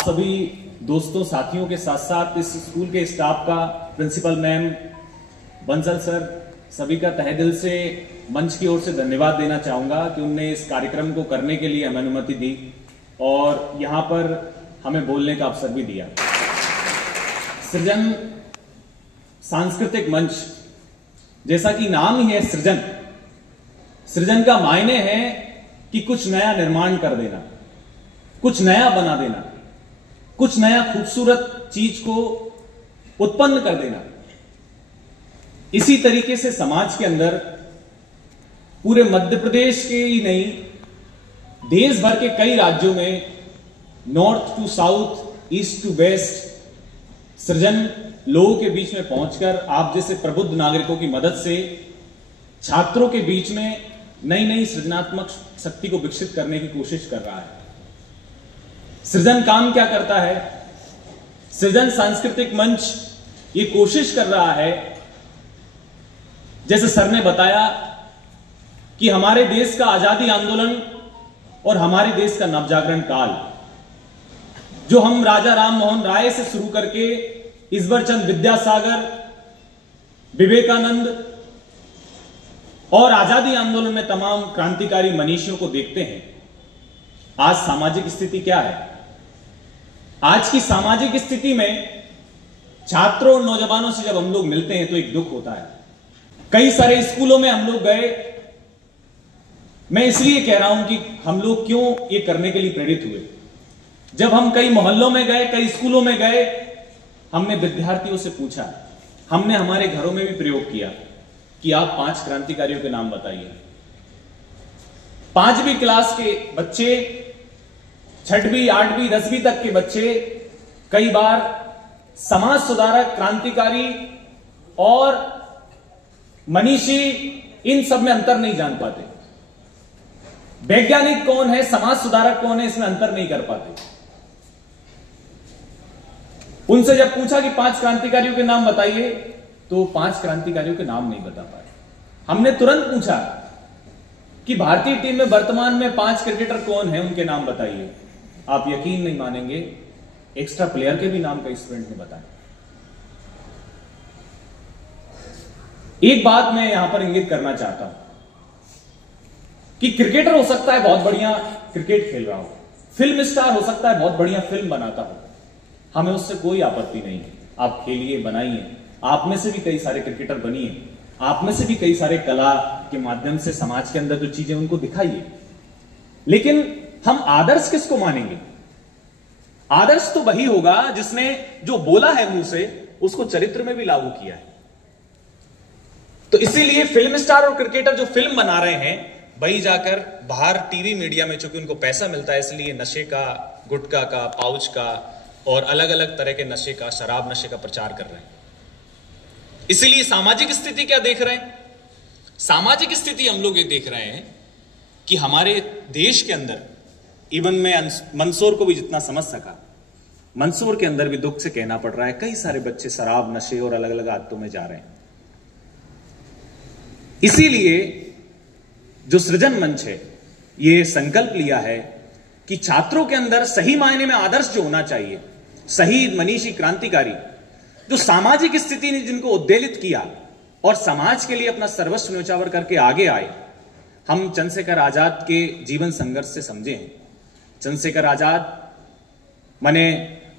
सभी दोस्तों साथियों के साथ साथ इस स्कूल के स्टाफ का, प्रिंसिपल मैम, बंसल सर, सभी का तहे दिल से मंच की ओर से धन्यवाद देना चाहूंगा कि उनने इस कार्यक्रम को करने के लिए हमें अनुमति दी और यहां पर हमें बोलने का अवसर भी दिया। सृजन सांस्कृतिक मंच, जैसा कि नाम ही है सृजन, सृजन का मायने है कि कुछ नया निर्माण कर देना, कुछ नया बना देना, कुछ नया खूबसूरत चीज को उत्पन्न कर देना। इसी तरीके से समाज के अंदर पूरे मध्य प्रदेश के ही नहीं, देश भर के कई राज्यों में north to south, east to west, सृजन लोगों के बीच में पहुंचकर आप जैसे प्रबुद्ध नागरिकों की मदद से छात्रों के बीच में नई नई सृजनात्मक शक्ति को विकसित करने की कोशिश कर रहा है। सृजन काम क्या करता है? सृजन सांस्कृतिक मंच ये कोशिश कर रहा है, जैसे सर ने बताया, कि हमारे देश का आजादी आंदोलन और हमारे देश का नवजागरण काल, जो हम राजा राम मोहन राय से शुरू करके ईश्वर चंद्र विद्यासागर, विवेकानंद और आजादी आंदोलन में तमाम क्रांतिकारी मनीषियों को देखते हैं। आज सामाजिक स्थिति क्या है? आज की सामाजिक स्थिति में छात्रों और नौजवानों से जब हम लोग मिलते हैं तो एक दुख होता है। कई सारे स्कूलों में हम लोग गए, मैं इसलिए कह रहा हूं कि हम लोग क्यों ये करने के लिए प्रेरित हुए। जब हम कई मोहल्लों में गए, कई स्कूलों में गए, हमने विद्यार्थियों से पूछा, हमने हमारे घरों में भी प्रयोग किया कि आप 5 क्रांतिकारियों के नाम बताइए। 5वीं क्लास के बच्चे, 6वीं, 8वीं, 10वीं तक के बच्चे कई बार समाज सुधारक, क्रांतिकारी और मनीषी, इन सब में अंतर नहीं जान पाते। वैज्ञानिक कौन है, समाज सुधारक कौन है, इसमें अंतर नहीं कर पाते। उनसे जब पूछा कि 5 क्रांतिकारियों के नाम बताइए, तो 5 क्रांतिकारियों के नाम नहीं बता पाए। हमने तुरंत पूछा कि भारतीय टीम में वर्तमान में 5 क्रिकेटर कौन है, उनके नाम बताइए। आप यकीन नहीं मानेंगे, एक्स्ट्रा प्लेयर के भी नाम कई स्टूडेंट ने बताया। एक बात मैं यहां पर इंगित करना चाहता हूं कि क्रिकेटर हो सकता है बहुत बढ़िया क्रिकेट खेल रहा हो, फिल्म स्टार हो सकता है बहुत बढ़िया फिल्म बनाता हो, हमें उससे कोई आपत्ति नहीं है। आप खेलिए, बनाइए। आप में से भी कई सारे क्रिकेटर बनिए, आप में से भी कई सारे कला के माध्यम से समाज के अंदर जो चीजें उनको दिखाइए। लेकिन हम आदर्श किसको मानेंगे? आदर्श तो वही होगा जिसने जो बोला है मुंह से उसको चरित्र में भी लागू किया है। तो इसीलिए फिल्म स्टार और क्रिकेटर जो फिल्म बना रहे हैं, वही जाकर बाहर टीवी मीडिया में, चूंकि उनको पैसा मिलता है, इसलिए नशे का, गुटखा का, पाउच का और अलग अलग तरह के नशे का, शराब नशे का प्रचार कर रहे हैं। इसीलिए सामाजिक स्थिति क्या देख रहे हैं? सामाजिक स्थिति हम लोग ये देख रहे हैं कि हमारे देश के अंदर, इवन मैं मंदसौर को भी जितना समझ सका, मंदसौर के अंदर भी दुख से कहना पड़ रहा है, कई सारे बच्चे शराब, नशे और अलग अलग आदतों में जा रहे हैं। इसीलिए जो सृजन मंच है, ये संकल्प लिया है कि छात्रों के अंदर सही मायने में आदर्श जो होना चाहिए, सही मनीषी, क्रांतिकारी, जो सामाजिक स्थिति ने जिनको उद्वेलित किया और समाज के लिए अपना सर्वस्व न्योछावर करके आगे आए, हम चंद्रशेखर आजाद के जीवन संघर्ष से समझे हैं। चंद्रशेखर आजाद माने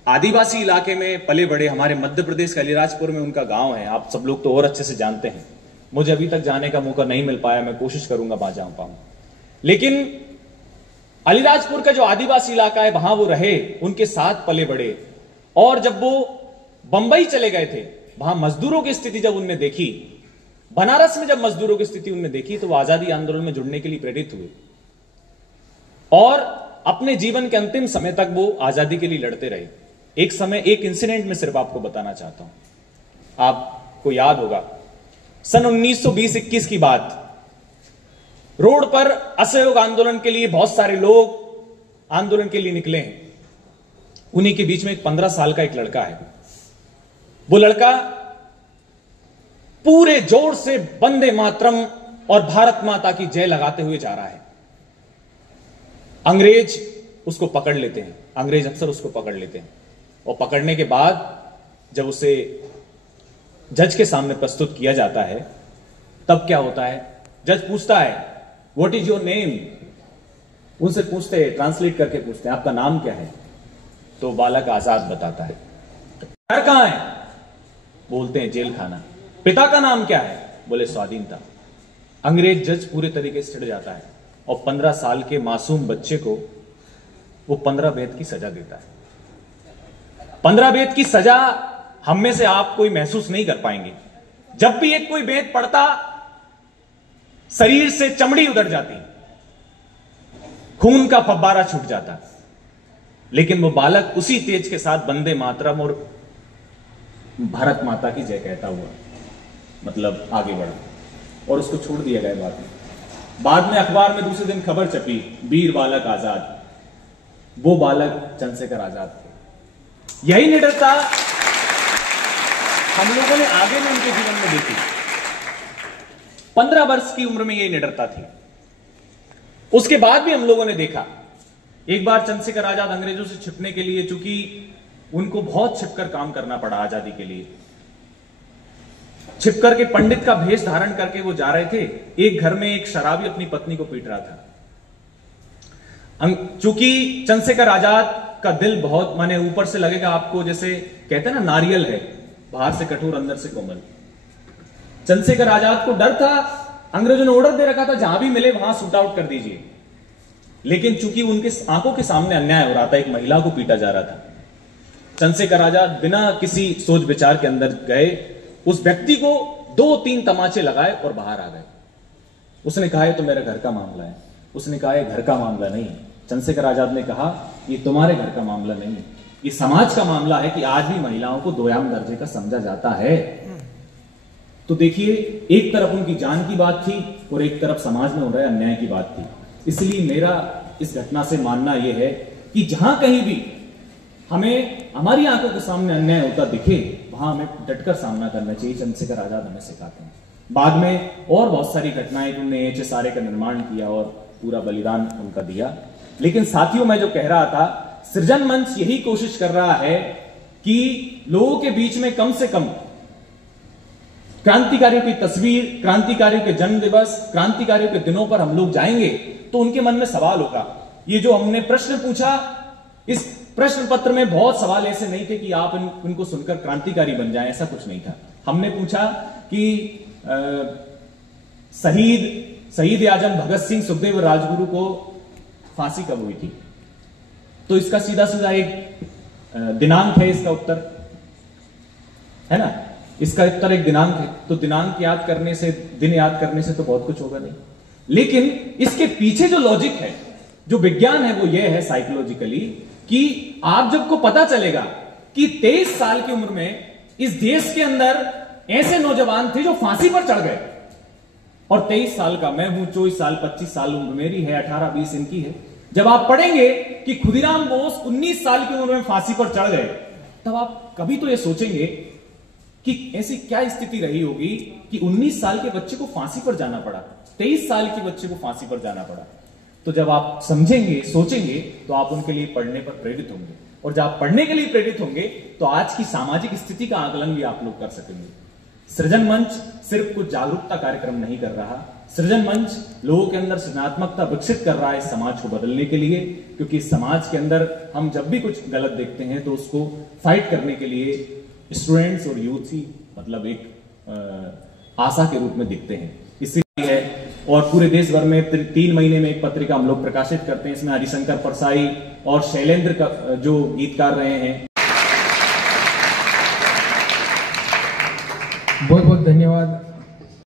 आदिवासी इलाके में पले बड़े, हमारे मध्य प्रदेश के अलीराजपुर में उनका गांव है। आप सब लोग तो और अच्छे से जानते हैं, मुझे अभी तक जाने का मौका नहीं मिल पाया, मैं कोशिश करूंगा वहां जा पाऊं। लेकिन अलीराजपुर का जो आदिवासी इलाका है, वहां वो रहे, उनके साथ पले बड़े। और जब वो बंबई चले गए थे, वहां मजदूरों की स्थिति जब उनने देखी, बनारस में जब मजदूरों की स्थिति उनने देखी, तो वो आजादी आंदोलन में जुड़ने के लिए प्रेरित हुए और अपने जीवन के अंतिम समय तक वो आजादी के लिए लड़ते रहे। एक समय, एक इंसिडेंट में सिर्फ आपको बताना चाहता हूं, आपको याद होगा, सन 1920-21 की बात, रोड पर असहयोग आंदोलन के लिए बहुत सारे लोग आंदोलन के लिए निकले हैं। उन्हीं के बीच में एक 15 साल का एक लड़का है। वो लड़का पूरे जोर से वंदे मातरम और भारत माता की जय लगाते हुए जा रहा है। अंग्रेज उसको पकड़ लेते हैं, अंग्रेज अक्सर उसको पकड़ लेते हैं, और पकड़ने के बाद जब उसे जज के सामने प्रस्तुत किया जाता है तब क्या होता है, जज पूछता है व्हाट इज योर नेम, उनसे पूछते हैं, ट्रांसलेट करके पूछते हैं आपका नाम क्या है, तो बालक आजाद बताता है। घर कहां है, बोलते हैं जेल खाना। पिता का नाम क्या है, बोले स्वाधीनता। अंग्रेज जज पूरे तरीके से चिढ़ जाता है और 15 साल के मासूम बच्चे को वो 15 बेत की सजा देता है। 15 बेत की सजा हम में से आप कोई महसूस नहीं कर पाएंगे। जब भी एक कोई बेत पड़ता शरीर से चमड़ी उतर जाती, खून का फव्वारा छूट जाता, लेकिन वो बालक उसी तेज के साथ वंदे मातरम और भारत माता की जय कहता हुआ मतलब आगे बढ़ा और उसको छोड़ दिया गया। बाद में अखबार में दूसरे दिन खबर छपी, वीर बालक आजाद। वो बालक चंद्रशेखर आजाद थे। यही निडरता हम लोगों ने आगे में उनके जीवन में देखी। 15 वर्ष की उम्र में यही निडरता थी। उसके बाद भी हम लोगों ने देखा, एक बार चंद्रशेखर आजाद अंग्रेजों से छिपने के लिए, चूंकि उनको बहुत छिपकर काम करना पड़ा आजादी के लिए, छिपकर के पंडित का भेष धारण करके वो जा रहे थे। एक घर में एक शराबी अपनी पत्नी को पीट रहा था। चूंकि चंद्रशेखर आजाद का दिल बहुत, माने ऊपर से लगेगा आपको जैसे कहते हैं ना नारियल है, बाहर से कठोर अंदर से कोमल। चंद्रशेखर आजाद को डर था, अंग्रेजों ने ऑर्डर दे रखा था जहां भी मिले वहां शूट आउट कर दीजिए, लेकिन चूंकि उनके आंखों के सामने अन्याय हो रहा था, एक महिला को पीटा जा रहा था, चंद्रशेखर आजाद बिना किसी सोच विचार के अंदर गए, उस व्यक्ति को 2-3 तमाचे लगाए और बाहर आ गए। उसने कहा ये तो मेरे घर का मामला है। उसने कहा ये घर का मामला नहीं। चंद्रशेखर आजाद ने कहा ये तुम्हारे घर का मामला नहीं, ये समाज का मामला है कि आज भी महिलाओं को दोयाम दर्जे का समझा जाता है। तो देखिए, एक तरफ उनकी जान की बात थी और एक तरफ समाज में हो रहे अन्याय की बात थी। इसलिए मेरा इस घटना से मानना यह है कि जहां कहीं भी हमें हमारी आंखों के सामने अन्याय होता दिखे, वहां हमें डटकर सामना करना चाहिए। चंद्रशेखर आजाद हमें सिखाते हैं। बाद में और बहुत सारी घटनाएं, उन्होंने HSRA का निर्माण किया और पूरा बलिदान उनका दिया। लेकिन साथियों, मैं जो कह रहा था, सृजन मंच यही कोशिश कर रहा है कि लोगों के बीच में कम से कम क्रांतिकारियों की तस्वीर, क्रांतिकारियों के जन्म दिवस, क्रांतिकारियों के दिनों पर हम लोग जाएंगे तो उनके मन में सवाल होगा। ये जो हमने प्रश्न पूछा, इस प्रश्न पत्र में बहुत सवाल ऐसे नहीं थे कि आप इनको सुनकर क्रांतिकारी बन जाएं, ऐसा कुछ नहीं था। हमने पूछा कि शहीद आजम भगत सिंह, सुखदेव और राजगुरु को फांसी कब हुई थी? तो इसका सीधा सीधा एक दिनांक है, इसका उत्तर है ना, इसका उत्तर एक दिनांक है। तो दिनांक याद करने से, दिन याद करने से तो बहुत कुछ होगा नहीं, लेकिन इसके पीछे जो लॉजिक है, जो विज्ञान है, वो ये है साइकोलॉजिकली कि आप जब को पता चलेगा कि 23 साल की उम्र में इस देश के अंदर ऐसे नौजवान थे जो फांसी पर चढ़ गए, और 23 साल का मैं हूं, 24 साल 25 साल उम्र मेरी है, 18-20 इनकी है। जब आप पढ़ेंगे कि खुदीराम बोस 19 साल की उम्र में फांसी पर चढ़ गए, तब आप कभी तो यह सोचेंगे कि ऐसी क्या स्थिति रही होगी कि 19 साल के बच्चे को फांसी पर जाना पड़ा, 23 साल के बच्चे को फांसी पर जाना पड़ा। तो जब आप समझेंगे, सोचेंगे, तो आप उनके लिए पढ़ने पर प्रेरित होंगे, और जब आप पढ़ने के लिए प्रेरित होंगे तो आज की सामाजिक स्थिति का आकलन भी आप लोग कर सकेंगे। सृजन मंच सिर्फ कुछ जागरूकता कार्यक्रम नहीं कर रहा, सृजन मंच लोगों के अंदर सृजनात्मकता विकसित कर रहा है इस समाज को बदलने के लिए, क्योंकि इस समाज के अंदर हम जब भी कुछ गलत देखते हैं तो उसको फाइट करने के लिए स्टूडेंट्स और यूथ ही मतलब एक आशा के रूप में दिखते हैं। इसीलिए और पूरे देश भर में 3 महीने में एक पत्रिका हम लोग प्रकाशित करते हैं। इसमें हरिशंकर परसाई और शैलेंद्र का जो गीतकार रहे हैं। बहुत बहुत धन्यवाद।